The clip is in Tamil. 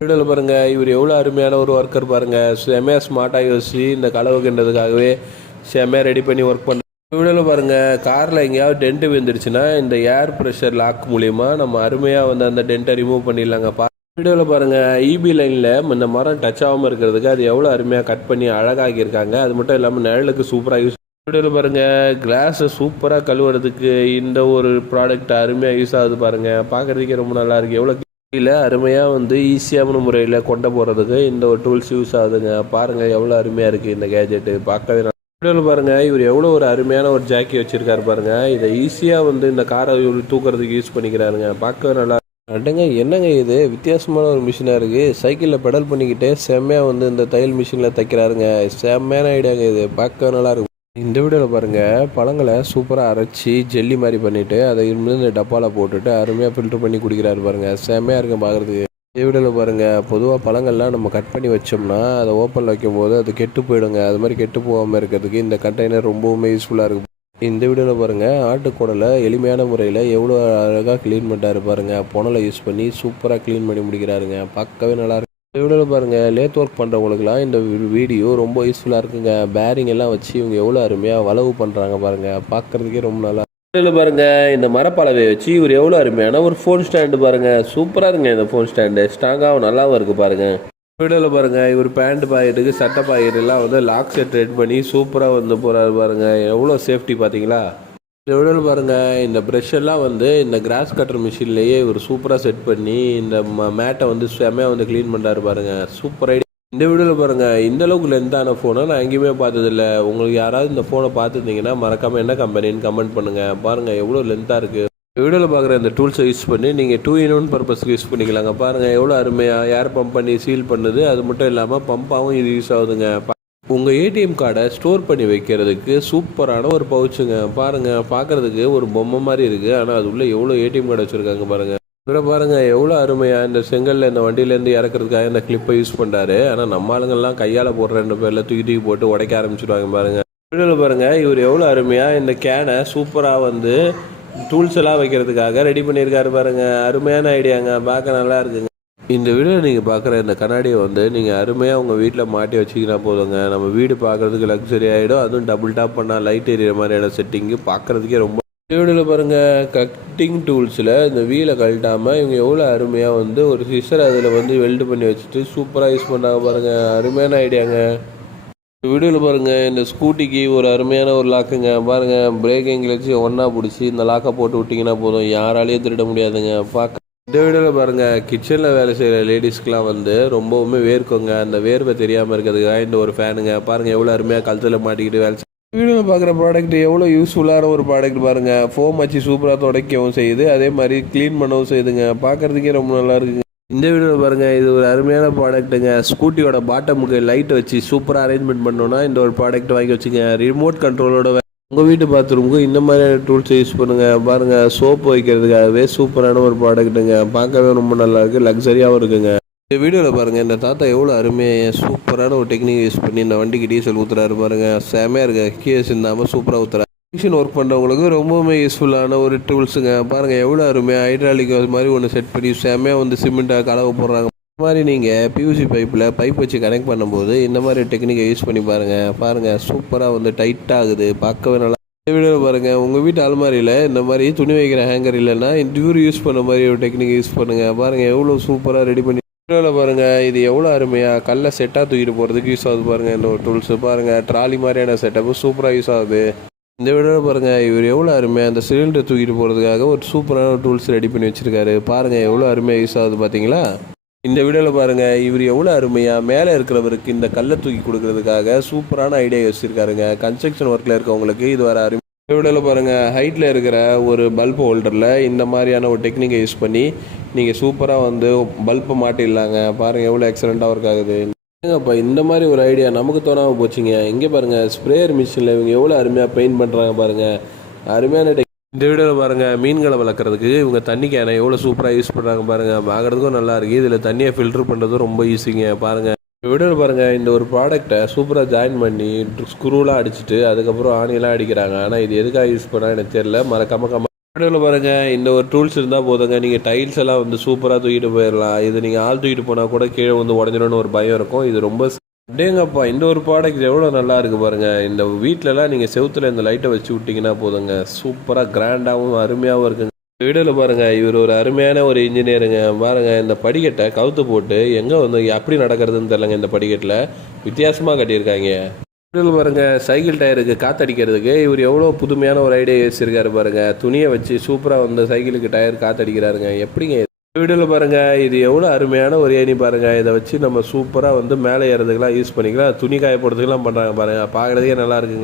வீடியோவில் பாருங்க இவர் எவ்வளோ அருமையான ஒரு ஒர்க்கர் பாருங்க. செம்மையாக ஸ்மார்ட்டாக யோசிச்சு இந்த கலவுக்குன்றதுக்காகவே செமையாக ரெடி பண்ணி ஒர்க் பண்ண வீடியோவில் பாருங்க காரில் எங்கேயாவது டென்ட் விழுந்துருச்சுன்னா இந்த ஏர் ப்ரெஷர் லாக் மூலிமா நம்ம அருமையாக வந்து அந்த டென்ட்டை ரிமூவ் பண்ணிடலாங்க. பா வீடியோவில் பாருங்க இபி லைனில் இந்த மரம் டச் ஆகாமல் இருக்கிறதுக்கு அது எவ்வளோ அருமையாக கட் பண்ணி அழகாகியிருக்காங்க அது மட்டும் இல்லாமல் நிழலுக்கு சூப்பராக யூஸ் வீடியோவில் பாருங்க கிளாஸை சூப்பராக கழுவுறதுக்கு இந்த ஒரு ப்ராடக்ட் அருமையாக யூஸ் ஆகுது பாருங்கள் பார்க்கறதுக்கே ரொம்ப நல்லாயிருக்கு எவ்வளோ கீழே அருமையாக வந்து ஈஸியான முறையில் கொண்டு போகிறதுக்கு இந்த ஒரு டூல்ஸ் யூஸ் ஆகுதுங்க. பாருங்கள் எவ்வளோ அருமையாக இருக்குது இந்த கேஜெட்டு பார்க்கவே வீடியோவில் பாருங்க இவர் எவ்வளோ ஒரு அருமையான ஒரு ஜாக்கி வச்சுருக்காரு பாருங்க. இதை ஈஸியாக வந்து இந்த காரை இவர் தூக்குறதுக்கு யூஸ் பண்ணிக்கிறாருங்க. பார்க்கவே நல்லா அடங்க என்னங்க இது? வித்தியாசமான ஒரு மிஷினாக இருக்குது சைக்கிளில் பெடல் பண்ணிக்கிட்டே செம்மையாக வந்து இந்த தையல் மிஷினில் தைக்கிறாருங்க. செம்மையான ஐடியாங்க இது. பார்க்க நல்லா இருக்கும் இந்த வீடியோவில் பாருங்கள் பழங்களை சூப்பராக அரைச்சி ஜெல்லி மாதிரி பண்ணிவிட்டு அதை இருந்து இந்த டப்பாவில் போட்டுட்டு அருமையாக ஃபில்டர் பண்ணி குடிக்கிறாரு பாருங்கள் செம்மையாக இருக்கும் பார்க்குறதுக்கு இந்த வீடியோவில் பாருங்கள் பொதுவாக பழங்கள்லாம் நம்ம கட் பண்ணி வச்சோம்னா அதை ஓப்பனில் வைக்கும்போது அது கெட்டு போயிடுங்க. அது மாதிரி கெட்டு போகாமல் இருக்கிறதுக்கு இந்த கண்டெய்னர் ரொம்பவுமே யூஸ்ஃபுல்லாக இருக்கும் இந்த வீடியோவில் பாருங்கள் ஆட்டுக்குடலை எளிமையான முறையில் எவ்வளோ அழகாக க்ளீன் பண்ணிட்டாரு பாருங்கள் புனலை யூஸ் பண்ணி சூப்பராக க்ளீன் பண்ணி முடிக்கிறாருங்க. பார்க்கவே நல்லாயிருக்கும் இவ்வளோ பாருங்கள் லேத் ஒர்க் பண்ணுறவங்களுக்குலாம் இந்த வீடியோ ரொம்ப யூஸ்ஃபுல்லாக இருக்குங்க. பேரிங் எல்லாம் வச்சு இவங்க எவ்வளோ அருமையாக வளவு பண்ணுறாங்க பாருங்கள் பார்க்குறதுக்கே ரொம்ப நல்லா இல்லை பாருங்க இந்த மரப்பலவையை வச்சு இவர் எவ்வளோ அருமையான ஒரு ஃபோன் ஸ்டாண்டு பாருங்க. சூப்பராக இருங்க இந்த ஃபோன் ஸ்டாண்டு ஸ்ட்ராங்காகவும் நல்லாவும் இருக்கு பாருங்க. வீடியோவில் பாருங்க இவர் பேண்ட் பாக்கெட்டுக்கு சட்டை பாக்கெட்டுலாம் வந்து லாக் செட் ரெட் பண்ணி சூப்பராக வந்து போகிறாரு பாருங்க. எவ்வளோ சேஃப்டி பார்த்தீங்களா இந்த வீடியோவில் பாருங்க இந்த ப்ரெஷ்ஷெல்லாம் வந்து இந்த கிராஸ் கட்டர் மிஷின்லேயே இவர் சூப்பராக செட் பண்ணி இந்த மேட்டை வந்து செமையாக வந்து க்ளீன் பண்ணுறாரு பாருங்க. சூப்பர் ஐடியா இந்த வீடியோவில் பாருங்கள் இந்த அளவுக்கு லென்த்தான ஃபோனை நான் எங்கேயுமே பார்த்ததில்ல. உங்களுக்கு யாராவது இந்த ஃபோனை பார்த்துருந்தீங்கன்னா மறக்காமல் என்ன கம்பெனின்னு கமெண்ட் பண்ணுங்க. பாருங்கள் எவ்வளோ லென்த்தாக இருக்குது வீடியோவில் பார்க்குற இந்த டூல்ஸை யூஸ் பண்ணி நீங்கள் டூ இன் ஒன் பர்பஸ்க்கு யூஸ் பண்ணிக்கலாங்க. பாருங்கள் எவ்வளோ அருமையாக ஏர் பம்ப் பண்ணி சீல் பண்ணுது. அது மட்டும் இல்லாமல் பம்பாகவும் இது யூஸ் ஆகுதுங்க. உங்கள் ஏடிஎம் கார்டை ஸ்டோர் பண்ணி வைக்கிறதுக்கு சூப்பரான ஒரு பவுச்சுங்க. பாருங்கள் பார்க்குறதுக்கு ஒரு பொம்மை மாதிரி இருக்குது ஆனால் அது உள்ளே எவ்வளோ ஏடிஎம் கார்டு வச்சுருக்காங்க பாருங்கள் இதில் பாருங்கள் எவ்வளோ அருமையாக இந்த செங்கல்ல இந்த வண்டியிலேருந்து இறக்குறதுக்காக இந்த கிளிப்பை யூஸ் பண்ணுறாரு ஆனால் நம்ம ஆளுங்கள்லாம் கையால் போடுற ரெண்டு பேரில் தூக்கி தூக்கி போட்டு உடைக்க ஆரம்பிச்சிடுவாங்க பாருங்கள் வீடியோவில் பாருங்கள் இவர் எவ்வளோ அருமையாக இந்த கேனை சூப்பராக வந்து டூல்ஸ் எல்லாம் வைக்கிறதுக்காக ரெடி பண்ணியிருக்காரு பாருங்க. அருமையான ஐடியாங்க பார்க்க நல்லா இருக்குங்க. இந்த வீடியோ நீங்கள் பார்க்குற இந்த கண்ணாடியை வந்து நீங்கள் அருமையாக உங்கள் வீட்டில் மாட்டி வச்சிக்கினா போதுங்க. நம்ம வீடு பார்க்குறதுக்கு லக்ஸரி ஆகிடும் அதுவும் டபுள் டாப் பண்ணால் லைட் எரியிற மாதிரியான செட்டிங்கு பார்க்குறதுக்கே ரொம்ப வீடியோவில் பாருங்கள் கட்டிங் டூல்ஸில் இந்த வீலை கழட்டாமல் இவங்க எவ்வளோ அருமையாக வந்து ஒரு சிஸ்டர் அதில் வந்து வெல்டு பண்ணி வச்சுட்டு சூப்பராக யூஸ் பண்ணாங்க பாருங்கள் அருமையான ஐடியாங்க வீடியோவில் பாருங்கள் இந்த ஸ்கூட்டிக்கு ஒரு அருமையான ஒரு லாக்குங்க பாருங்கள் பிரேக்கிங் வச்சு ஒன்றா பிடிச்சி இந்த லாக்கை போட்டு விட்டிங்கன்னா போதும். யாராலையும் திருட முடியாதுங்க. பார்க்க இந்த வீடியோவில் பாருங்கள் கிச்சனில் வேலை செய்கிற லேடிஸ்க்கெலாம் வந்து ரொம்பவுமே வேர்க்குங்க. அந்த வேர்வை தெரியாமல் இருக்கிறதுக்காக இந்த ஒரு ஃபேனுங்க பாருங்கள் எவ்வளோ அருமையாக கழுத்தில் மாட்டிக்கிட்டு வேலை வீடியோவில் பார்க்குற ப்ராடக்ட் எவ்வளோ யூஸ்ஃபுல்லான ஒரு ப்ராடக்ட் பாருங்கள் ஃபோம் வச்சு சூப்பராக துடைக்கவும் செய்யுது. அதே மாதிரி க்ளீன் பண்ணவும் செய்யுதுங்க. பார்க்குறதுக்கே ரொம்ப நல்லா இருக்குங்க. இந்த வீடியோவில் பாருங்கள் இது ஒரு அருமையான ப்ராடக்ட்டுங்க ஸ்கூட்டியோட பாட்டமுக்கு லைட் வச்சு சூப்பராக அரேஞ்ச்மெண்ட் பண்ணோன்னா இந்த ஒரு ப்ராடக்ட் வாங்கி வச்சுங்க ரிமோட் கண்ட்ரோலோட உங்கள் வீட்டு பாத்ரூமுக்கு இந்த மாதிரியான டூல்ஸ் யூஸ் பண்ணுங்கள் பாருங்கள் சோப்பு வைக்கிறதுக்காகவே சூப்பரான ஒரு ப்ராடக்ட்டுங்க பார்க்கவே ரொம்ப நல்லா இருக்குது லக்ஸரியாகவும் இருக்குங்க. இந்த வீடியோவில் பாருங்கள் இந்த தாத்தா எவ்வளோ அருமையாக சூப்பரான ஒரு டெக்னிக் யூஸ் பண்ணி இந்த வண்டிக்கு டீசல் ஊற்றுறாரு பாருங்கள் செமையாக இருக்கு. கீழே இல்லாமல் சூப்பராக ஊற்றுறாரு மிஷின் ஒர்க் பண்ணுறவங்களுக்கு ரொம்பவுமே யூஸ்ஃபுல்லான ஒரு டூல்ஸுங்க பாருங்கள் எவ்வளோ அருமையாக ஹைட்ராலிக் அது மாதிரி ஒன்று செட் பண்ணி செமையாக வந்து சிமெண்ட்டாக கலவை போடுறாங்க இந்த மாதிரி நீங்கள் பியூசி பைப்பில் பைப் வச்சு கனெக்ட் பண்ணும்போது இந்த மாதிரி டெக்னிக்கை யூஸ் பண்ணி பாருங்கள் பாருங்கள் சூப்பராக வந்து டைட் ஆகுது. பார்க்கவே நல்லா இந்த வீடியோவில் பாருங்கள் உங்கள் வீட்டு அலமாரியில் இந்த மாதிரி துணி வைக்கிற ஹேங்கர் இல்லைன்னா இந்த யூஸ் பண்ண மாதிரி ஒரு டெக்னிக் யூஸ் பண்ணுங்கள் பாருங்கள் எவ்வளோ சூப்பராக ரெடி பண்ணி வீடியோவில் பாருங்கள் இது எவ்வளோ அருமையாக கல்லை செட்டாக தூக்கிட்டு போகிறதுக்கு யூஸ் ஆகுது பாருங்கள் இந்த ஒரு டூல்ஸு பாருங்கள் ட்ராலி மாதிரியான செட்டப்பு சூப்பராக யூஸ் ஆகுது. இந்த வீடியோவில் பாருங்கள் இவர் எவ்வளோ அருமையாக அந்த சிலிண்டர் தூக்கிட்டு போகிறதுக்காக ஒரு சூப்பரான டூல்ஸ் ரெடி பண்ணி வச்சுருக்காரு. பாருங்கள் எவ்வளோ அருமையாக யூஸ் ஆகுது பார்த்தீங்களா இந்த வீடியோவில் பாருங்கள் இவர் எவ்வளோ அருமையாக மேலே இருக்கிறவருக்கு இந்த கல்லை தூக்கி கொடுக்கறதுக்காக சூப்பரான ஐடியா யோசிச்சிருக்காருங்க. கன்ஸ்ட்ரக்ஷன் ஒர்க்கில் இருக்கவங்களுக்கு இது வர அருமை. இந்த வீடியோவில் பாருங்கள் ஹைட்டில் இருக்கிற ஒரு பல்ப் ஹோல்டரில் இந்த மாதிரியான ஒரு டெக்னிக்கை யூஸ் பண்ணி நீங்கள் சூப்பராக வந்து பல்பை மாட்டிடலாங்க. பாருங்கள் எவ்வளோ எக்ஸலண்ட்டாக ஒர்க் ஆகுது. ஏங்கப்பா இந்த மாதிரி ஒரு ஐடியா நமக்கு தோணாமல் போச்சுங்க. இங்கே பாருங்கள் ஸ்ப்ரேயர் மிஷினில் இவங்க எவ்வளோ அருமையாக பெயிண்ட் பண்ணுறாங்க பாருங்கள் அருமையான டெக் இந்த வீடியோவில் பாருங்கள் மீன்களை வளர்க்குறதுக்கு இவங்க தண்ணி கேனை எவ்வளோ சூப்பராக யூஸ் பண்ணுறாங்க பாருங்கள் பார்க்குறதுக்கும் நல்லா இருக்குது இதில் தண்ணியை ஃபில்டர் பண்ணுறதும் ரொம்ப ஈஸிங்க பாருங்கள் இந்த வீடியோவில் பாருங்கள் இந்த ஒரு ப்ராடக்ட்டை சூப்பராக ஜாயின் பண்ணி ஸ்க்ரூலாம் அடிச்சுட்டு அதுக்கப்புறம் ஆணியெல்லாம் அடிக்கிறாங்க. ஆனால் இது எதுக்காக யூஸ் பண்ணால் எனக்கு தெரியல. மறக்காம கம்ம வீடியோவில் பாருங்கள் இந்த ஒரு டூல்ஸ் இருந்தால் போதுங்க. நீங்கள் டைல்ஸ் எல்லாம் வந்து சூப்பராக தூக்கிட்டு போயிடலாம் இது நீங்கள் ஆள் தூக்கிட்டு போனால் கூட கீழே வந்து உடஞ்சிடும்னு ஒரு பயம் இருக்கும். இது ரொம்ப அப்படியேங்கப்பா இந்த ஒரு ப்ராடக்ட் எவ்வளோ நல்லா இருக்கு பாருங்க. இந்த வீட்டிலலாம் நீங்கள் செவுத்துல இந்த லைட்டை வச்சு விட்டிங்கன்னா போதுங்க. சூப்பராக கிராண்டாகவும் அருமையாகவும் இருக்குங்க. வீடியோவில் பாருங்க இவர் ஒரு அருமையான ஒரு இன்ஜினியருங்க பாருங்கள் இந்த படிக்கட்டை கவுத்து போட்டு எங்கே வந்து எப்படி நடக்கிறதுன்னு தெரிலங்க இந்த படிக்கட்டில். வித்தியாசமாக கட்டியிருக்காங்க. வீடியோவில் பாருங்க சைக்கிள் டயருக்கு காத்தடிக்கிறதுக்கு இவர் எவ்வளோ புதுமையான ஒரு ஐடியா யோசிச்சிருக்காரு பாருங்கள் துணியை வச்சு சூப்பராக வந்து சைக்கிளுக்கு டயர் காத்தடிக்கிறாருங்க. எப்படிங்க வீடியோவில் பாருங்க இது எவ்வளோ அருமையான ஒரு ஏணி பாருங்க. இதை வச்சு நம்ம சூப்பராக வந்து மேலே ஏறதுக்கெல்லாம் யூஸ் பண்ணிக்கலாம். துணி காய போடுறதுக்கெல்லாம் பண்ணுறாங்க பாருங்கள் பார்க்குறதுக்கே நல்லா இருக்குங்க.